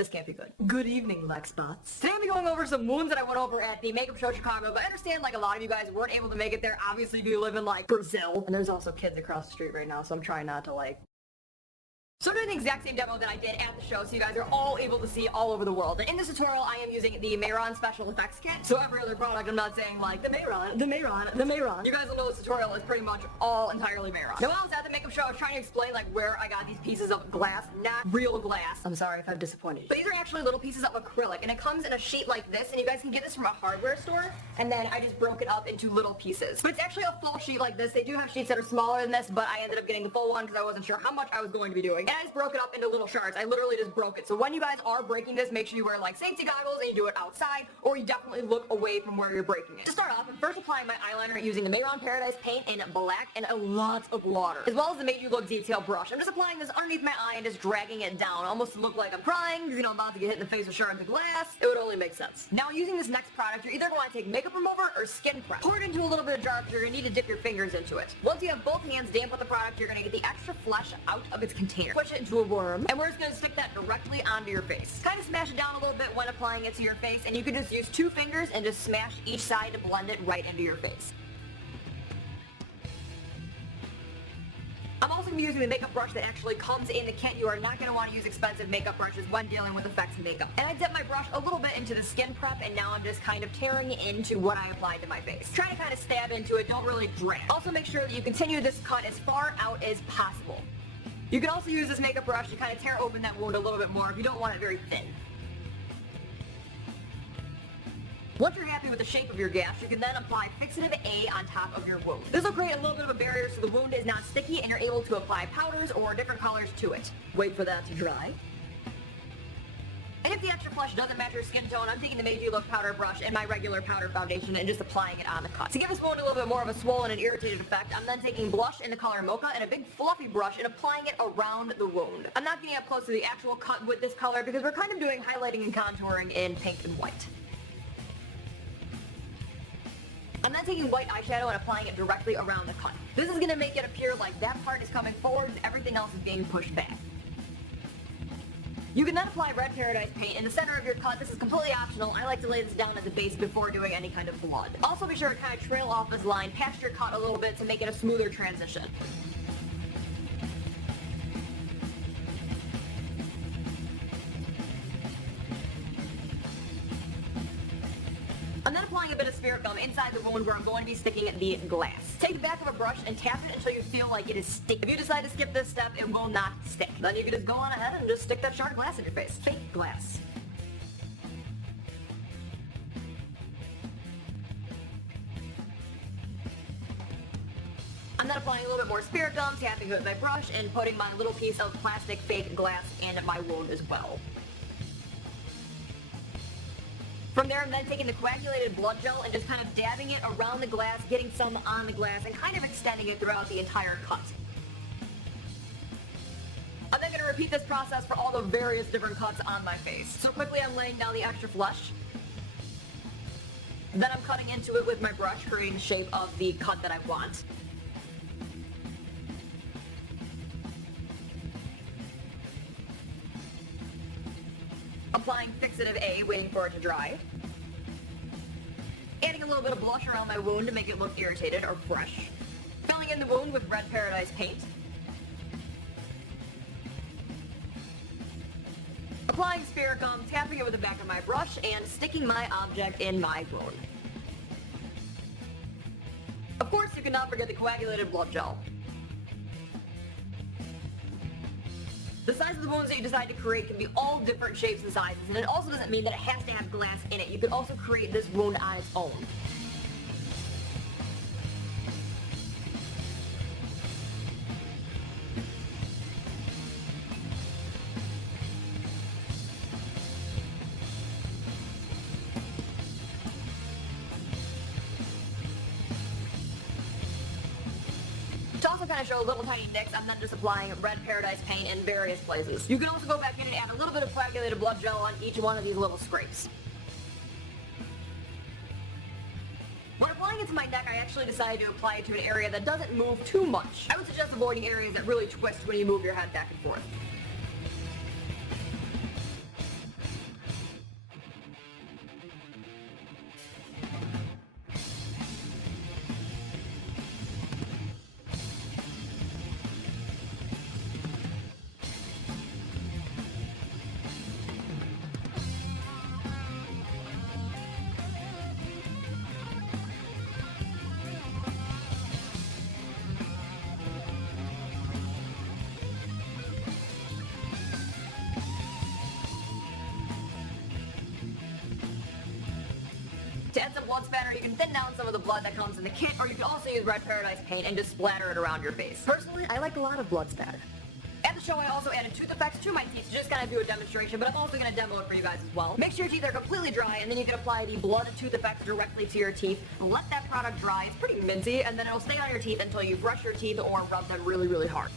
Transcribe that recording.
This can't be good. Good evening, Lexbots. Today I'm going over some wounds that I went over at the Makeup Show Chicago, but I understand like a lot of you guys weren't able to make it there. Obviously, you live in like Brazil, and there's also kids across the street right now, so I'm trying not to like... So I'm doing the exact same demo that I did at the show, so you guys are all able to see all over the world. And in this tutorial, I am using the Mehron Special Effects Kit. So every other product, I'm not saying like the Mehron. You guys will know this tutorial is pretty much all entirely Mehron. Now, while I was at the makeup show, I was trying to explain like where I got these pieces of glass, not real glass. I'm sorry if I've disappointed you. But these are actually little pieces of acrylic, and it comes in a sheet like this, and you guys can get this from a hardware store. And then I just broke it up into little pieces. But it's actually a full sheet like this. They do have sheets that are smaller than this, but I ended up getting the full one because I wasn't sure how much I was going to be doing. And I just broke it up into little shards. I literally just broke it. So when you guys are breaking this, make sure you wear like safety goggles and you do it outside, or you definitely look away from where you're breaking it. To start off, I'm first applying my eyeliner using the Mehron Paradise paint in black and a lot of water, as well as the Made You Look detail brush. I'm just applying this underneath my eye and just dragging it down, almost to look like I'm crying, because you know I'm about to get hit in the face with shards of glass. It would only make sense. Now using this next product, you're either going to take makeup remover or skin prep. Pour it into a little bit of jar because you're going to need to dip your fingers into it. Once you have both hands damp with the product, you're going to get the extra flesh out of its container. Push it into a worm, and we're just going to stick that directly onto your face. Kind of smash it down a little bit when applying it to your face, and you can just use 2 fingers and just smash each side to blend it right into your face. I'm also going to be using the makeup brush that actually comes in the kit. You are not going to want to use expensive makeup brushes when dealing with effects and makeup. And I dipped my brush a little bit into the skin prep, and now I'm just kind of tearing into what I applied to my face. Try to kind of stab into it, don't really drag. Also make sure that you continue this cut as far out as possible. You can also use this makeup brush to kind of tear open that wound a little bit more if you don't want it very thin. Once you're happy with the shape of your gash, you can then apply Fixative A on top of your wound. This will create a little bit of a barrier so the wound is not sticky and you're able to apply powders or different colors to it. Wait for that to dry. And if the extra flush doesn't match your skin tone, I'm taking the Made You Look powder brush and my regular powder foundation and just applying it on the cut. To give this wound a little bit more of a swollen and irritated effect, I'm then taking blush in the color Mocha and a big fluffy brush and applying it around the wound. I'm not getting up close to the actual cut with this color because we're kind of doing highlighting and contouring in pink and white. I'm then taking white eyeshadow and applying it directly around the cut. This is going to make it appear like that part is coming forward and everything else is being pushed back. You can then apply Red Paradise paint in the center of your cut. This is completely optional. I like to lay this down at the base before doing any kind of blood. Also be sure to kind of trail off this line past your cut a little bit to make it a smoother transition. I'm then applying a bit of spirit gum inside the wound where I'm going to be sticking the glass. Take the back of a brush and tap it until you feel like it is sticky. If you decide to skip this step, it will not stick. Then you can just go on ahead and just stick that shard of glass in your face. Fake glass. I'm then applying a little bit more spirit gum, tapping it with my brush, and putting my little piece of plastic fake glass in my wound as well. From there, I'm then taking the coagulated blood gel and just kind of dabbing it around the glass, getting some on the glass, and kind of extending it throughout the entire cut. I'm then going to repeat this process for all the various different cuts on my face. So quickly, I'm laying down the extra flush. Then I'm cutting into it with my brush, creating the shape of the cut that I want. Applying Fixative A, waiting for it to dry. Adding a little bit of blush around my wound to make it look irritated or fresh. Filling in the wound with Red Paradise paint. Applying spirit gum, tapping it with the back of my brush, and sticking my object in my wound. Of course, you cannot forget the coagulated blood gel. The size of the wounds that you decide to create can be all different shapes and sizes, and it also doesn't mean that it has to have glass in it. You could also create this wound on its own. To also kind of show little tiny nicks, I'm then just applying Red Paradise paint in various places. You can also go back in and add a little bit of coagulated blood gel on each one of these little scrapes. When applying it to my neck, I actually decided to apply it to an area that doesn't move too much. I would suggest avoiding areas that really twist when you move your head back and forth. To add some blood spatter, you can thin down some of the blood that comes in the kit, or you can also use Red Paradise paint and just splatter it around your face. Personally, I like a lot of blood spatter. At the show, I also added tooth effects to my teeth to just kind of do a demonstration, but I'm also going to demo it for you guys as well. Make sure your teeth are completely dry, and then you can apply the blood tooth effect directly to your teeth. Let that product dry. It's pretty minty, and then it'll stay on your teeth until you brush your teeth or rub them really, really hard.